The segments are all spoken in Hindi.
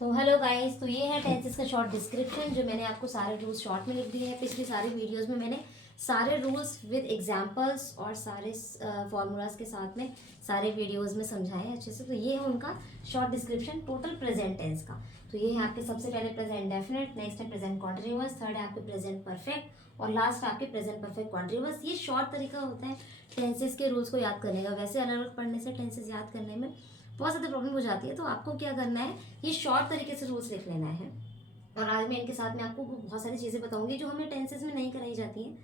तो हेलो गाइस, तो ये है टेंसेस का शॉर्ट डिस्क्रिप्शन जो मैंने आपको सारे रूल्स शॉर्ट में लिख दिए हैं। पिछली सारी वीडियोस में मैंने सारे रूल्स विद एग्जांपल्स और सारे फॉर्मूलाज के साथ में सारे वीडियोस में समझाए हैं अच्छे से। तो ये है उनका short description total present tense का। तो ये है आपके सबसे पहले प्रेजेंट डेफिनेट, नेक्स्ट है प्रेजेंट कॉन्टिन्यूअस, थर्ड है आपके प्रेजेंट परफेक्ट और लास्ट आपके प्रेजेंट परफेक्ट कॉन्टिन्यूअस। ये शॉर्ट तरीका होता है टेंसेस के रूल्स को याद करने का। वैसे अलग अलग पढ़ने से टेंसेस याद करने में बहुत ज़्यादा प्रॉब्लम हो जाती है। तो आपको क्या करना है, ये शॉर्ट तरीके से रूल्स लिख लेना है। और आज मैं इनके साथ में आपको बहुत सारी चीज़ें बताऊंगी जो हमें टेंसेस में नहीं कराई जाती हैं।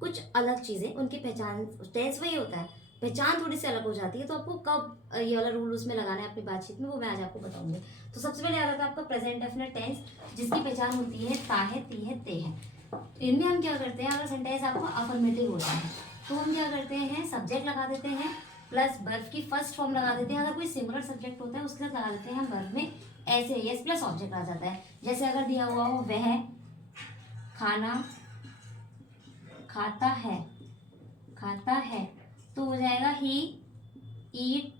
कुछ अलग चीज़ें, उनकी पहचान, टेंस वही होता है, पहचान थोड़ी सी अलग हो जाती है। तो आपको कब ये वाला रूल उसमें लगाना है अपनी बातचीत में, वो मैं आज आपको बताऊंगी। तो सबसे पहले आ रहा था आपका प्रेजेंट डेफिनेट टेंस, जिसकी पहचान होती है ता है, ती है, ते है। इनमें हम क्या करते हैं, अगर सेंटेंस आपको अफर्मेटिव होता है तो हम क्या करते हैं, सब्जेक्ट लगा देते हैं प्लस वर्ब की फर्स्ट फॉर्म लगा देते हैं। अगर कोई सिंगुलर सब्जेक्ट होता है उसके साथ लगा देते हैं हम वर्ब में ऐसे यस प्लस ऑब्जेक्ट आ जाता है। जैसे अगर दिया हुआ हो वह खाना खाता है, खाता है, तो हो जाएगा ही ईट,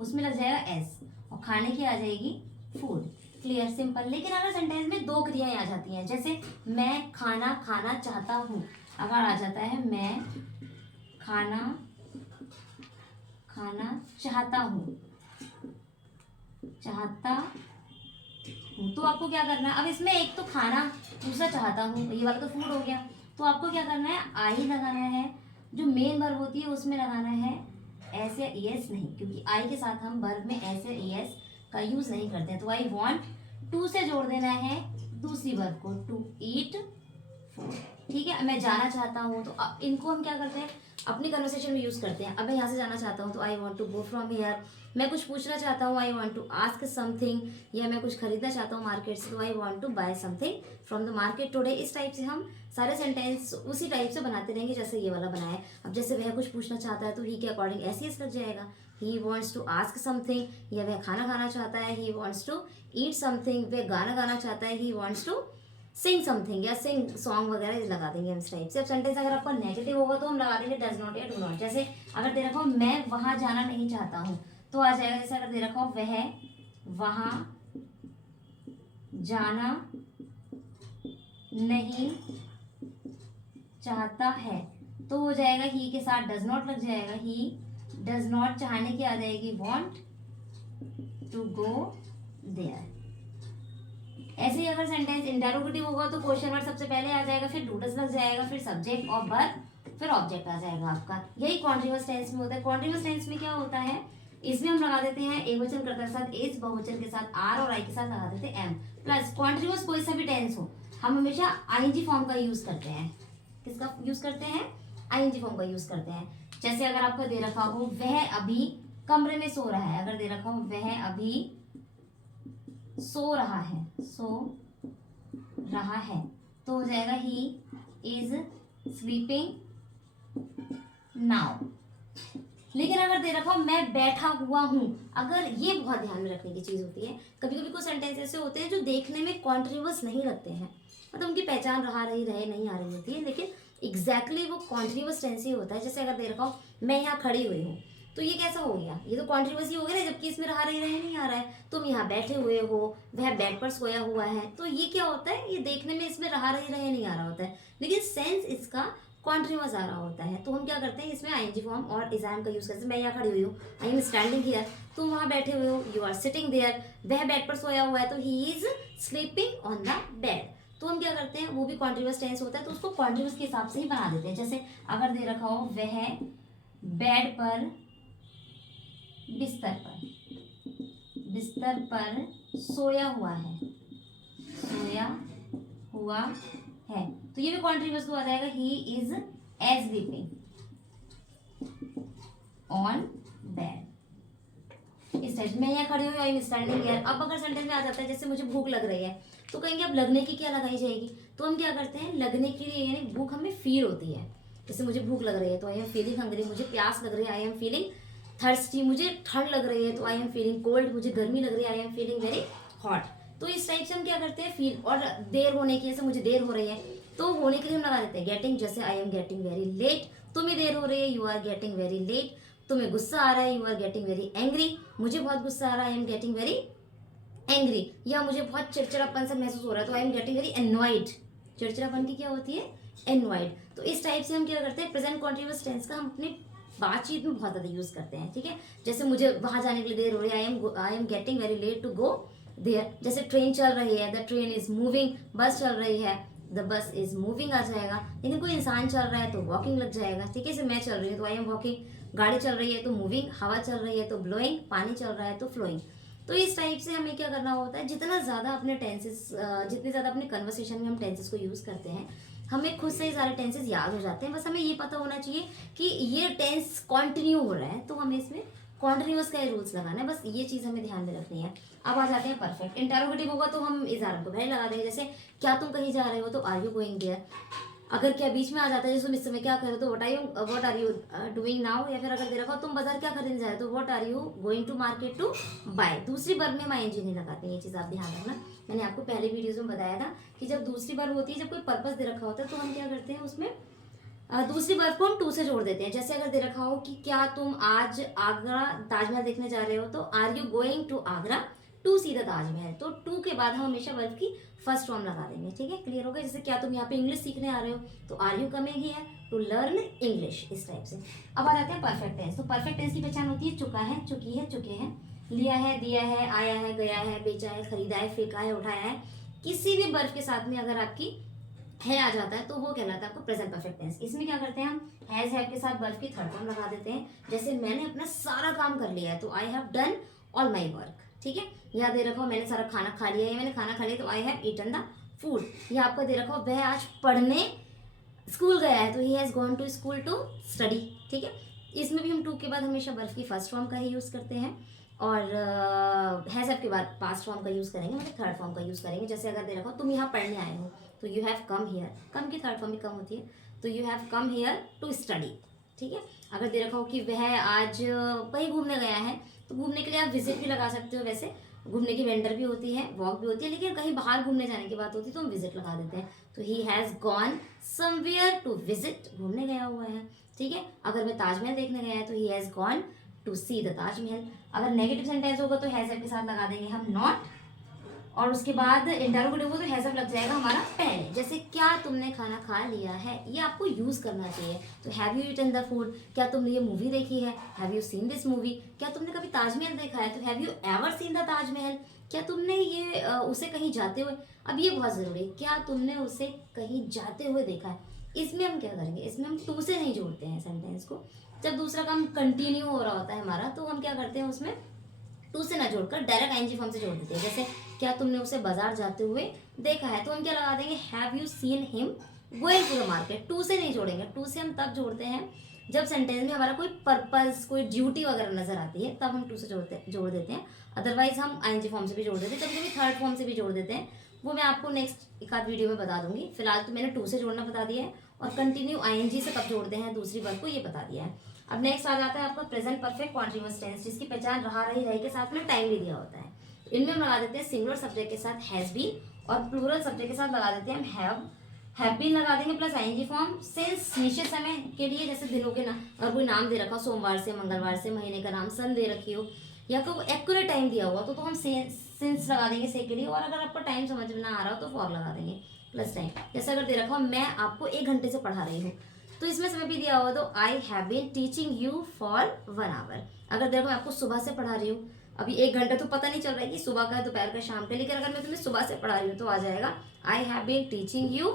उसमें लग जाएगा एस और खाने की आ जाएगी फूड। Clear, simple. लेकिन अगर सेंटेंस में दो क्रियाएं आ जाती हैं, जैसे मैं खाना खाना चाहता हूँ, अगर आ जाता है मैं खाना खाना चाहता हूँ, चाहता हूँ, तो आपको क्या करना है, अब इसमें एक तो खाना, दूसरा चाहता हूँ, ये वाला तो फूड हो गया। तो आपको क्या करना है, आई लगाना है, जो मेन वर्ब होती है उसमें लगाना है एस या एस नहीं, क्योंकि आई के साथ हम वर्ब में एस या एस का यूज नहीं करते हैं। तो आई वॉन्ट टू से जोड़ देना है दूसरी वर्ब को, टू ईट फूड। ठीक है, मैं जाना चाहता हूँ, तो अब इनको हम क्या करते हैं, अपनी कन्वर्सेशन में यूज करते हैं। अब मैं यहाँ से जाना चाहता हूँ तो I want to go from here. मैं कुछ पूछना चाहता हूँ, I want to ask something. या मैं कुछ खरीदना चाहता हूँ मार्केट से, तो I want to buy something from the market today. इस टाइप से हम सारे सेंटेंस उसी टाइप से बनाते रहेंगे जैसे ये वाला बनाया है। अब जैसे वह कुछ पूछना चाहता है तो ही के अकॉर्डिंग ऐसे ही लग जाएगा, he wants to ask something. या वह खाना खाना चाहता है, he wants to eat something. वह गाना गाना चाहता है, he wants to sing something, या सिंग सॉन्ग वगैरह लगा देंगे हम इस टाइप से। अब सेंटेंस अगर आपका नेगेटिव होगा तो हम लगा देंगे डज नॉट या डू नॉट। जैसे अगर दे रखा हो मैं वहां जाना नहीं चाहता हूँ, तो आ जाएगा जैसे अगर दे रखा हो वह वहां जाना नहीं चाहता है, तो हो जाएगा ही के साथ डज नॉट लग जाएगा, ही डज नॉट चाहने की आ जाएगी वॉन्ट टू गो देयर। ऐसे ही अगर सेंटेंस इंटेरोगेटिव होगा तो क्वेश्चन वर्ड सबसे पहले आ जाएगा, फिर डू डज लग जाएगा, फिर सब्जेक्ट और वर्ब, फिर ऑब्जेक्ट आ जाएगा आपका। यही कॉन्टिन्यूअस टेंस में होता है। कॉन्टिन्यूअस टेंस में क्या होता है, इसमें हम लगा देते हैं एक वचन कर्ता के साथ एस, बहुवचन के साथ आर और आई के साथ लगा देते हैं एम। प्लस कॉन्टिन्यूअस कोई सा भी टेंस हो, हम हमेशा आईएनजी फॉर्म का यूज करते हैं। किसका यूज करते हैं, आईएनजी फॉर्म का यूज करते हैं। जैसे अगर आपको दे रखा हो वह अभी कमरे में सो रहा है, अगर दे रखा हो वह अभी सो रहा है, सो रहा है, तो हो जाएगा ही इज स्लीपिंग नाउ। लेकिन अगर दे रखा हो मैं बैठा हुआ हूं, अगर ये बहुत ध्यान में रखने की चीज होती है, कभी कभी कुछ सेंटेंस ऐसे होते हैं जो देखने में कॉन्टिन्यूअस नहीं लगते हैं, मतलब उनकी पहचान रहा रही रहे नहीं आ रही होती है, लेकिन एग्जैक्टली वो कॉन्टिन्यूअस टेंस ही होता है। जैसे अगर दे रखा हो मैं यहाँ खड़ी हुई हूँ, तो ये कैसा हो गया, ये तो कॉन्टिन्यूअस ही हो गया ना, जबकि इसमें रहा रही रहे नहीं आ रहा है। तुम यहाँ बैठे हुए हो, वह बेड पर सोया हुआ है, तो ये क्या होता है, ये देखने में इसमें रहा रही रहे नहीं आ रहा होता है, लेकिन सेंस इसका कॉन्टिन्यूअस आ रहा होता है। तो हम क्या करते हैं, इसमें आईएनजी फॉर्म और इज एम का यूज करते हैं। मैं यहाँ खड़ी हुई हूँ, आई एम स्टैंडिंग हियर, तुम वहाँ बैठे हुए हो, यू आर सिटिंग देयर, वह बेड पर सोया हुआ है, तो he is sleeping on the bed. तो हम क्या करते हैं, वो भी कॉन्टिन्यूअस टेंस होता है, तो उसको कॉन्टिन्यूअस के हिसाब से ही बना देते हैं। जैसे अगर दे रखा हो वह बेड पर बिस्तर पर सोया हुआ है, सोया हुआ है, तो ये भी कॉन्टिन्यूअस को आ जाएगा, he is as sleeping on bed. इस टाइप मैं यहाँ खड़ी हुई, आई एम स्टैंडिंग हियर। अब अगर सेंटेंस में आ जाता है जैसे मुझे भूख लग रही है, तो कहेंगे अब लगने की क्या लगाई जाएगी, तो हम क्या करते हैं, लगने के लिए, यानी भूख हमें फील होती है। जैसे मुझे भूख लग रही है तो आई एम फीलिंग हंग्री, मुझे प्यास लग रही है, आई एम फीलिंग थर्स्टी, मुझे ठंड लग रही है तो आई एम फीलिंग कोल्ड, मुझे गर्मी लग रही है, I am feeling very hot. तो इस टाइप से हम क्या करते हैं, फील। और देर होने की, जैसे मुझे देर हो रही है, तो होने के लिए हम लगा देते हैं गेटिंग। जैसे I am getting very late, तुम्हें देर हो रही है, you are getting very late. तुम्हें गुस्सा आ रहा है, you are getting very angry, मुझे बहुत गुस्सा आ रहा है, I am getting very angry, या मुझे बहुत चिड़चिड़ापन सा महसूस हो रहा है तो आई एम गेटिंग वेरी एनॉयड। चिड़चिड़ापन की क्या होती है? एनॉयड। तो इस टाइप से हम क्या करते हैं, प्रेजेंट कॉन्टिन्यूअस टेंस का हम अपने बातचीत में बहुत ज़्यादा यूज़ करते हैं, ठीक है। जैसे मुझे वहाँ जाने के लिए देर हो रही है, I am getting very late to go there. जैसे ट्रेन चल रही है, द ट्रेन इज मूविंग, बस चल रही है, द बस इज मूविंग आ जाएगा। लेकिन कोई इंसान चल रहा है तो वॉकिंग लग जाएगा, ठीक है। जैसे मैं चल रही हूँ तो आई एम वॉकिंग, गाड़ी चल रही है तो मूविंग, हवा चल रही है तो ब्लोइंग, पानी चल रहा है तो फ्लोइंग। तो इस टाइप से हमें क्या करना होता है, जितना ज़्यादा अपने टेंसेस, जितने ज़्यादा अपने कन्वर्सेशन में हम टेंसेस को यूज़ करते हैं, हमें खुद से ही सारे टेंसेस याद हो जाते हैं। बस हमें ये पता होना चाहिए कि ये टेंस कंटिन्यू हो रहा है, तो हमें इसमें कॉन्टिन्यूअस का रूल्स लगाना है, बस ये चीज़ हमें ध्यान में रखनी है। अब आ जाते हैं परफेक्ट। इंटरोगेटिव होगा तो हम इज आर को पहले लगा देंगे। जैसे क्या तुम कहीं जा रहे हो तो आर यू गोइंग देयर। अगर क्या बीच में आ जाता है, जैसे तुम इस समय क्या कर रहे हो तो what are you doing now. या फिर अगर दे रखा हो तुम बाजार क्या खरीदने जा रहे हो तो what are you going to market to buy. दूसरी बार में हम आईएनजी नहीं लगाते, ये चीज़ आप ध्यान रखना। मैंने आपको पहले वीडियोज में बताया था कि जब दूसरी बार होती है, जब कोई पर्पस दे रखा होता है तो हम क्या करते हैं उसमें दूसरी बार को हम टू से जोड़ देते हैं। जैसे अगर दे रखा हो कि क्या तुम आज आगरा ताजमहल देखने जा रहे हो तो are you going to Agra to see the Taj Mahal. तो टू के बाद हम हमेशा वर्ब की फर्स्ट फॉर्म लगा देंगे, ठीक है। क्लियर हो गया। जैसे क्या तुम यहाँ पे इंग्लिश सीखने आ रहे हो तो are you coming here to learn English, इस टाइप से। अब आ जाते हैं परफेक्ट टेंस। तो परफेक्ट टेंस की पहचान होती है चुका है, चुकी है, चुके हैं, लिया है, दिया है, आया है, गया है, बेचा है, खरीदा है, फेंका है, उठाया है। किसी भी वर्ब के साथ में अगर आपकी है आ जाता है तो वो कहलाता है आपको प्रेजेंट परफेक्ट टेंस। इसमें क्या करते हैं, हम हैज हैव के साथ वर्ब की थर्ड फॉर्म लगा देते हैं। जैसे मैंने अपना सारा काम कर लिया है तो I have done all my work, ठीक है। या दे रखा हो मैंने सारा खाना खा लिया है, मैंने खाना खा लिया तो I have eaten the food. या आपका दे रखा हो वह आज पढ़ने स्कूल गया है तो he has gone to school to study, ठीक है। इसमें भी हम टू के बाद हमेशा वर्ब की फर्स्ट फॉर्म का ही यूज़ करते हैं और हैज़ हैव के बाद पास्ट फॉर्म का यूज़ करेंगे, मतलब थर्ड फॉर्म का यूज़ करेंगे। जैसे अगर दे रखा हो तुम यहाँ पढ़ने आए हो तो you have come here, come की थर्ड फॉर्म भी कम होती है तो you have come here to study, ठीक है। अगर दे रखा हो कि वह आज कहीं घूमने गया है तो घूमने के लिए आप विजिट भी लगा सकते हो। वैसे घूमने की वेंडर भी होती है, वॉक भी होती है, लेकिन कहीं बाहर घूमने जाने की बात होती है तो हम विजिट लगा देते हैं। तो he has gone somewhere to visit, घूमने गया हुआ है, ठीक है। अगर वह ताजमहल देखने गया है तो he has gone to see the Taj Mahal. अगर नेगेटिव सेंटेंस होगा तो हैज़ के साथ लगा देंगे हम नॉट, और उसके बाद इंटरोगेटिव हो तो हैज़ लग जाएगा हमारा पहले। जैसे क्या तुमने खाना खा लिया है, ये आपको यूज़ करना चाहिए। तो have you eaten the food, क्या तुमने ये मूवी देखी है, have you seen this movie. क्या तुमने कभी ताजमहल देखा है तो have you ever seen the Taj Mahal. क्या तुमने ये उसे कहीं जाते हुए, अब ये बहुत ज़रूरी है, क्या तुमने उसे कहीं जाते हुए देखा है। इसमें हम क्या करेंगे, इसमें हम टू से नहीं जोड़ते हैं सेंटेंस को। जब दूसरा काम कंटिन्यू हो रहा होता है हमारा तो हम क्या करते हैं उसमें टू से ना जोड़कर डायरेक्ट आईएनजी फॉर्म से जोड़ देते हैं। जैसे क्या तुमने उसे बाजार जाते हुए देखा है तो हम क्या लगा देंगे, have you seen him going to the market. To से नहीं जोड़ेंगे, टू से हम तब जोड़ते हैं जब सेंटेंस में हमारा कोई पर्पस, कोई ड्यूटी वगैरह नजर आती है, तब हम टू से जोड़ देते हैं। अदरवाइज हम आईएनजी फॉर्म से भी जोड़ देते हैं, कभी कभी थर्ड फॉर्म से भी जोड़ देते हैं। वो मैं आपको नेक्स्ट एक आध वीडियो में बता दूंगी। फिलहाल तो मैंने टू से जोड़ना बता दिया है और कंटिन्यू आईएनजी से कब जोड़ते हैं दूसरी वर्ब को ये बता दिया है। अब नेक्स्ट आ जाता है आपका प्रेजेंट परफेक्ट कॉन्टिन्यूअस टेंस, जिसकी पहचान रहा रही रही के साथ में टाइम भी दिया होता है। तो इनमें हम लगा देते हैं सिंगुलर सब्जेक्ट के साथ हैज बीन और प्लूरल सब्जेक्ट के साथ लगा देते हैं हम हैव बीन लगा देंगे प्लस आईएनजी फॉर्म। सिंस निश्चित समय के लिए, जैसे दिनों के नाम, अगर कोई नाम दे रखा हो सोमवार से मंगलवार से, महीने का नाम सन दे रखी हो या कोई एक्यूरेट टाइम दिया हुआ तो हम सिंस लगा देंगे से के लिए। और अगर आपको टाइम समझ में ना आ रहा हो तो फॉर लगा देंगे प्लस टाइम। जैसे अगर दे रखा हो मैं आपको 1 घंटे से पढ़ा रही हूँ तो इसमें समय भी दिया हुआ तो I have been teaching you for 1 hour. अगर देखो मैं आपको सुबह से पढ़ा रही हूँ, अभी 1 घंटा तो पता नहीं चल रहा है कि सुबह का, दोपहर का, शाम का, लेकिन अगर मैं तुम्हें सुबह से पढ़ा रही हूँ तो आ जाएगा I have been teaching you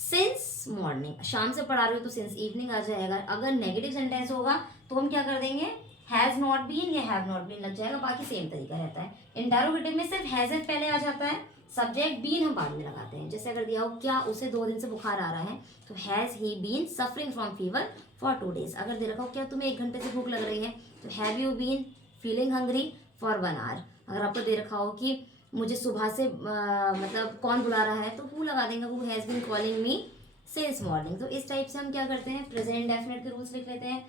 since morning. शाम से पढ़ा रही हूँ तो सिंस इवनिंग आ जाएगा। अगर नेगेटिव सेंटेंस होगा तो हम क्या कर देंगे, हैज नॉट बीन या हैव नॉट बीन लग जाएगा, बाकी सेम तरीका रहता है। इंटरोगेटिव में सिर्फ हैज पहले आ जाता है, सब्जेक्ट बीन हम बाद में लगाते हैं। जैसे अगर दिया हो क्या उसे 2 दिन से बुखार आ रहा है तो has he been suffering from fever for 2 days। अगर दे रखा हो क्या तुम्हें 1 घंटे से भूख लग रही है तो have you been feeling hungry for 1 hour। अगर आपको दे रखा हो कि मुझे सुबह से मतलब कौन बुला रहा है तो हु लगा देंगे, who has been calling me since morning. तो इस टाइप से हम क्या करते हैं, प्रेजेंट इंडेफिनिट के रूल्स लिख लेते हैं,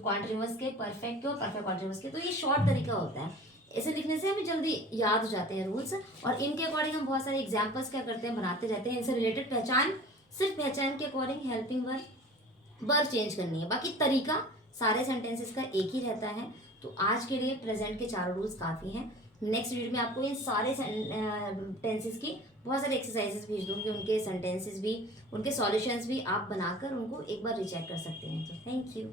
कॉन्टिन्यूअस के, परफेक्ट के और परफेक्ट कॉन्टिन्यूअस के। तो ये शॉर्ट तरीका होता है, ऐसे लिखने से हमें जल्दी याद हो जाते हैं रूल्स। और इनके अकॉर्डिंग हम बहुत सारे एग्जाम्पल्स क्या करते हैं, बनाते रहते हैं। इनसे रिलेटेड पहचान, सिर्फ पहचान के अकॉर्डिंग हेल्पिंग वर्ब चेंज करनी है, बाकी तरीका सारे सेंटेंसेस का एक ही रहता है। तो आज के लिए प्रेजेंट के 4 रूल्स काफ़ी हैं। नेक्स्ट वीडियो में आपको इन सारे टेंसेस की बहुत सारे एक्सरसाइजेस भेज दूँगी, उनके सेंटेंसेस भी, उनके सॉल्यूशंस भी आप बनाकर उनको एक बार रिचेक कर सकते हैं। तो थैंक यू।